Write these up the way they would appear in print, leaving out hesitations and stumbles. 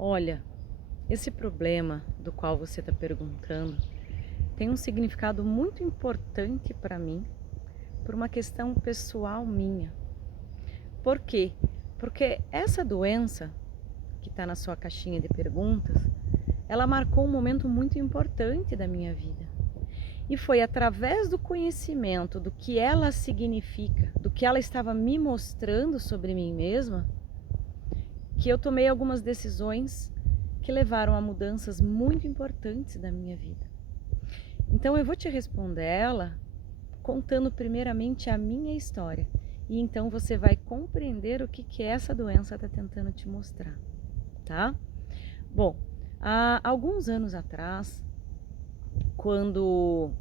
Olha, esse problema do qual você está perguntando tem um significado muito importante para mim, por uma questão pessoal minha. Por quê? Porque essa doença que está na sua caixinha de perguntas, ela marcou um momento muito importante da minha vida. E foi através do conhecimento do que ela significa, do que ela estava me mostrando sobre mim mesma, que eu tomei algumas decisões que levaram a mudanças muito importantes da minha vida. Então eu vou te responder ela contando primeiramente a minha história. E então você vai compreender o que essa doença está tentando te mostrar, tá? Bom, há alguns anos atrás, quando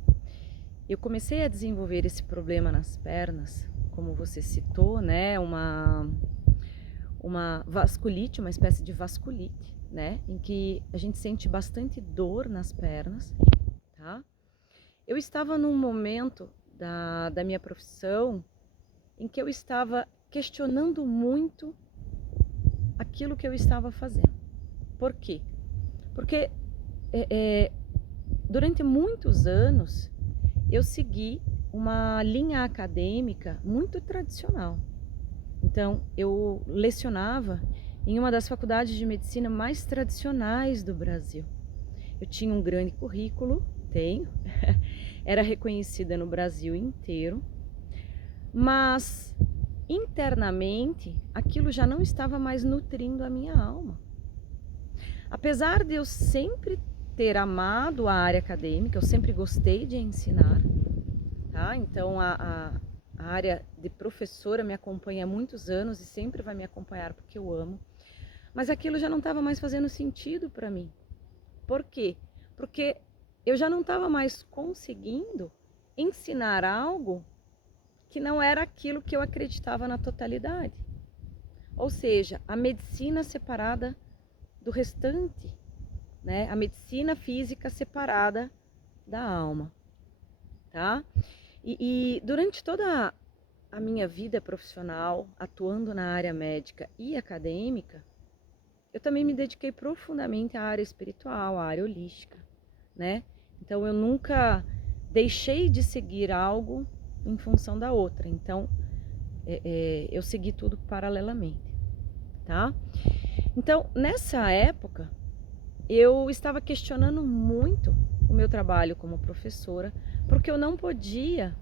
eu comecei a desenvolver esse problema nas pernas, como você citou, né, uma vasculite, uma espécie de vasculite, né, em que a gente sente bastante dor nas pernas, tá? Eu estava num momento da minha profissão em que eu estava questionando muito aquilo que eu estava fazendo. Por quê? Porque durante muitos anos eu segui uma linha acadêmica muito tradicional. Então, eu lecionava em uma das faculdades de medicina mais tradicionais do Brasil. Eu tinha um grande currículo, tenho, era reconhecida no Brasil inteiro, mas internamente aquilo já não estava mais nutrindo a minha alma. Apesar de eu sempre ter amado a área acadêmica, eu sempre gostei de ensinar, tá? Então a área de professora me acompanha há muitos anos e sempre vai me acompanhar porque eu amo. Mas aquilo já não estava mais fazendo sentido para mim. Por quê? Porque eu já não estava mais conseguindo ensinar algo que não era aquilo que eu acreditava na totalidade. Ou seja, a medicina separada do restante, né? A medicina física separada da alma, tá? E durante toda a minha vida profissional, atuando na área médica e acadêmica, eu também me dediquei profundamente à área espiritual, à área holística, né? Então eu nunca deixei de seguir algo em função da outra. Então eu segui tudo paralelamente, tá? Então nessa época eu estava questionando muito o meu trabalho como professora, porque eu não podia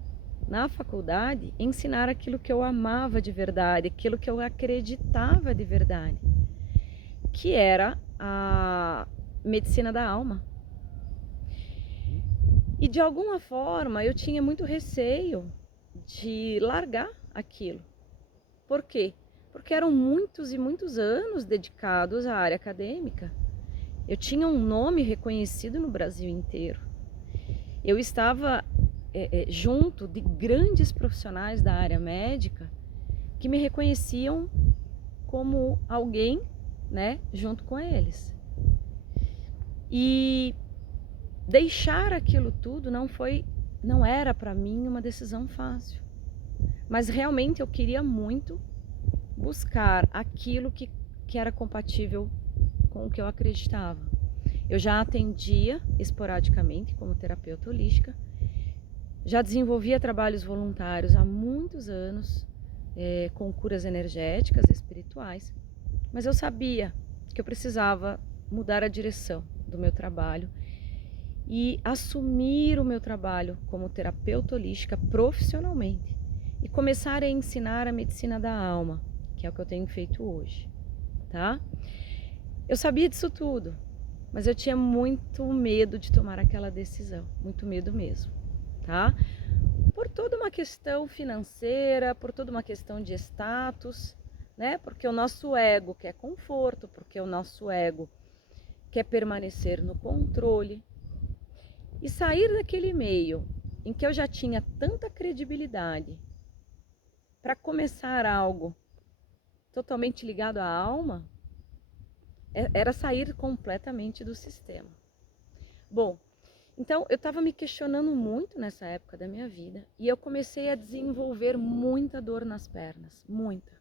na faculdade ensinar aquilo que eu amava de verdade, aquilo que eu acreditava de verdade, que era a medicina da alma. E de alguma forma eu tinha muito receio de largar aquilo. Por quê? Porque eram muitos e muitos anos dedicados à área acadêmica. Eu tinha um nome reconhecido no Brasil inteiro. Eu estava junto de grandes profissionais da área médica que me reconheciam como alguém, né, junto com eles. E deixar aquilo tudo não era para mim uma decisão fácil. Mas realmente eu queria muito buscar aquilo que era compatível com o que eu acreditava. Eu já atendia esporadicamente como terapeuta holística, já desenvolvia trabalhos voluntários há muitos anos, com curas energéticas, espirituais, mas eu sabia que eu precisava mudar a direção do meu trabalho e assumir o meu trabalho como terapeuta holística profissionalmente e começar a ensinar a medicina da alma, que é o que eu tenho feito hoje, tá? Eu sabia disso tudo, mas eu tinha muito medo de tomar aquela decisão, muito medo mesmo, tá? Por toda uma questão financeira, por toda uma questão de status, né? Porque o nosso ego quer conforto, porque o nosso ego quer permanecer no controle. E sair daquele meio em que eu já tinha tanta credibilidade para começar algo totalmente ligado à alma, era sair completamente do sistema. Bom, então eu estava me questionando muito nessa época da minha vida e eu comecei a desenvolver muita dor nas pernas, muita.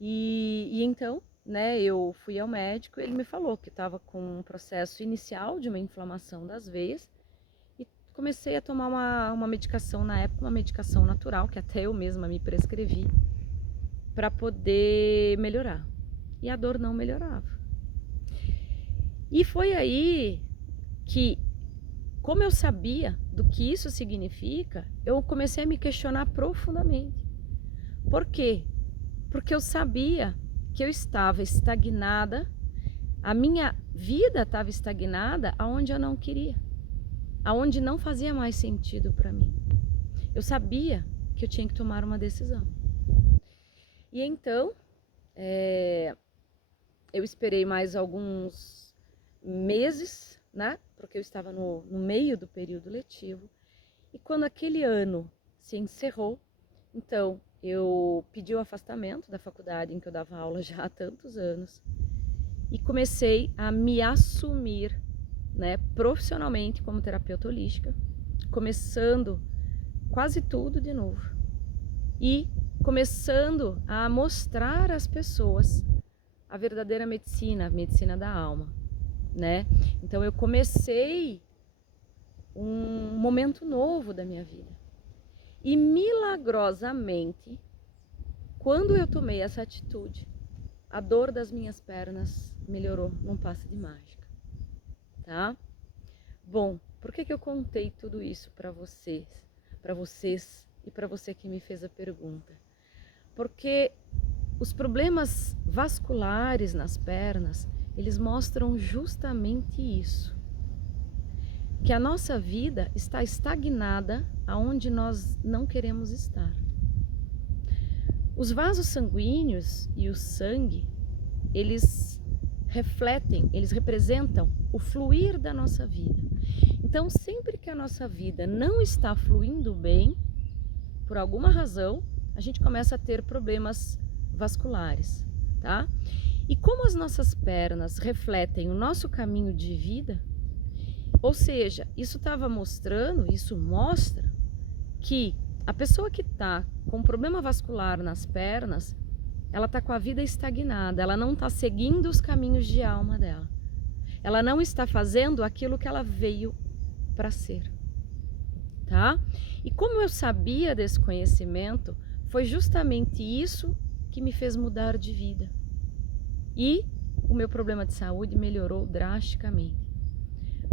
E então né, eu fui ao médico e ele me falou que estava com um processo inicial de uma inflamação das veias e comecei a tomar uma medicação na época, uma medicação natural, que até eu mesma me prescrevi, para poder melhorar. E a dor não melhorava. E foi aí que, como eu sabia do que isso significa, eu comecei a me questionar profundamente. Por quê? Porque eu sabia que eu estava estagnada, a minha vida estava estagnada aonde eu não queria, aonde não fazia mais sentido para mim. Eu sabia que eu tinha que tomar uma decisão. E então, eu esperei mais alguns meses, né? Porque eu estava no meio do período letivo. E quando aquele ano se encerrou, então eu pedi o afastamento da faculdade em que eu dava aula já há tantos anos e comecei a me assumir, né, profissionalmente como terapeuta holística, começando quase tudo de novo e começando a mostrar às pessoas a verdadeira medicina, a medicina da alma, né? Então eu comecei um momento novo da minha vida. E milagrosamente, quando eu tomei essa atitude, a dor das minhas pernas melhorou num passe de mágica, tá? Bom, por que eu contei tudo isso para vocês e para você que me fez a pergunta? Porque os problemas vasculares nas pernas, eles mostram justamente isso. Que a nossa vida está estagnada aonde nós não queremos estar. Os vasos sanguíneos e o sangue, eles refletem, eles representam o fluir da nossa vida. Então, sempre que a nossa vida não está fluindo bem, por alguma razão, a gente começa a ter problemas vasculares, tá? E como as nossas pernas refletem o nosso caminho de vida, ou seja, isso mostra que a pessoa que está com problema vascular nas pernas, ela está com a vida estagnada, ela não está seguindo os caminhos de alma dela. Ela não está fazendo aquilo que ela veio para ser, tá? E como eu sabia desse conhecimento, foi justamente isso que me fez mudar de vida. E o meu problema de saúde melhorou drasticamente.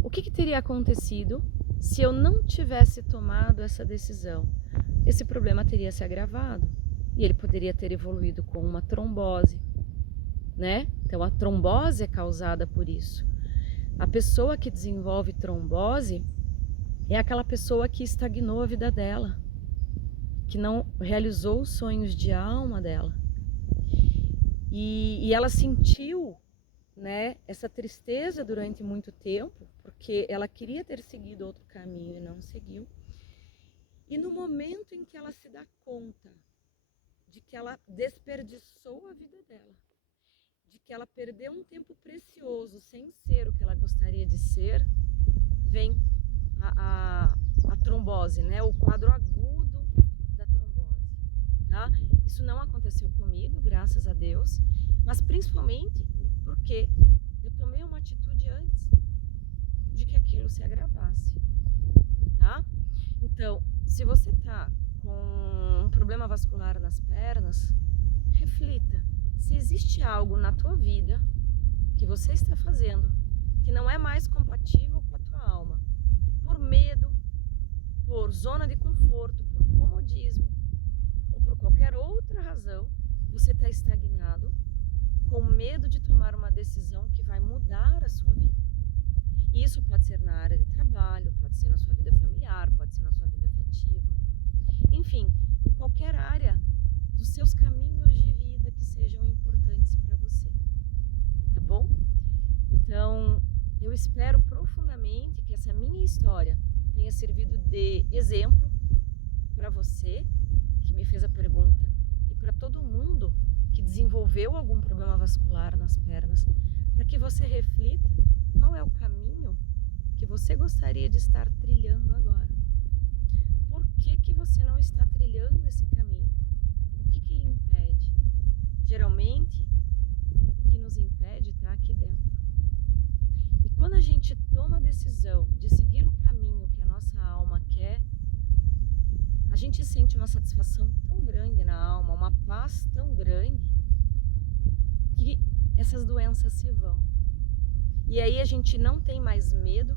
O que teria acontecido se eu não tivesse tomado essa decisão? Esse problema teria se agravado e ele poderia ter evoluído com uma trombose, né? Então a trombose é causada por isso. A pessoa que desenvolve trombose é aquela pessoa que estagnou a vida dela, que não realizou os sonhos de alma dela. E ela sentiu, né, essa tristeza durante muito tempo, porque ela queria ter seguido outro caminho e não seguiu. E no momento em que ela se dá conta de que ela desperdiçou a vida dela, de que ela perdeu um tempo precioso sem ser o que ela gostaria de ser, vem a trombose, né? O quadro agudo da trombose, tá? Isso não aconteceu comigo, graças a Deus, mas principalmente porque eu tomei uma atitude antes de que aquilo se agravasse, tá? Então, se você tá com um problema vascular nas pernas, reflita se existe algo na tua vida que você está fazendo que não é mais compatível com a tua alma. Por medo, por zona de conforto, por comodismo ou por qualquer outra razão, você está estagnado, com medo de tomar uma decisão que vai mudar a sua vida. E isso pode ser na área de trabalho, pode ser na sua vida familiar, pode ser na sua vida afetiva. Enfim, qualquer área dos seus caminhos de vida que sejam importantes para você. Tá bom? Então, eu espero profundamente que essa minha história tenha servido de exemplo para você que me fez a pergunta e para todo mundo que desenvolveu algum problema vascular nas pernas, para que você reflita qual é o caminho que você gostaria de estar trilhando agora. Por que você não está trilhando esse caminho? O que lhe impede? Geralmente nos impede está aqui dentro. E quando a gente toma a decisão de seguir o caminho que a nossa alma quer, a gente sente uma satisfação tão grande na alma, uma paz tão grande, que essas doenças se vão. E aí a gente não tem mais medo,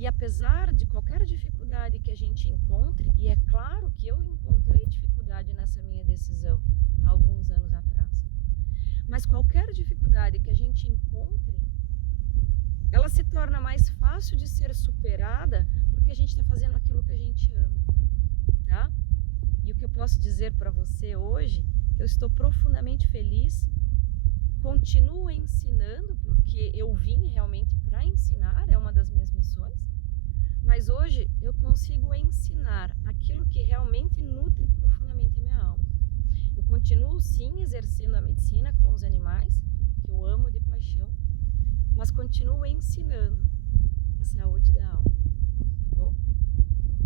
e apesar de qualquer dificuldade que a gente encontre, e é claro que eu encontrei dificuldade nessa minha decisão há alguns anos atrás, mas qualquer dificuldade que a gente encontre, ela se torna mais fácil de ser superada porque a gente está fazendo aquilo que a gente ama, tá? E o que eu posso dizer para você hoje, que eu estou profundamente feliz, continuo ensinando, porque eu vim realmente para ensinar, é uma das minhas missões, mas hoje eu consigo ensinar aquilo que realmente nutre profundamente a minha alma. Eu continuo sim exercendo a medicina com os animais, que eu amo de paixão, mas continuo ensinando,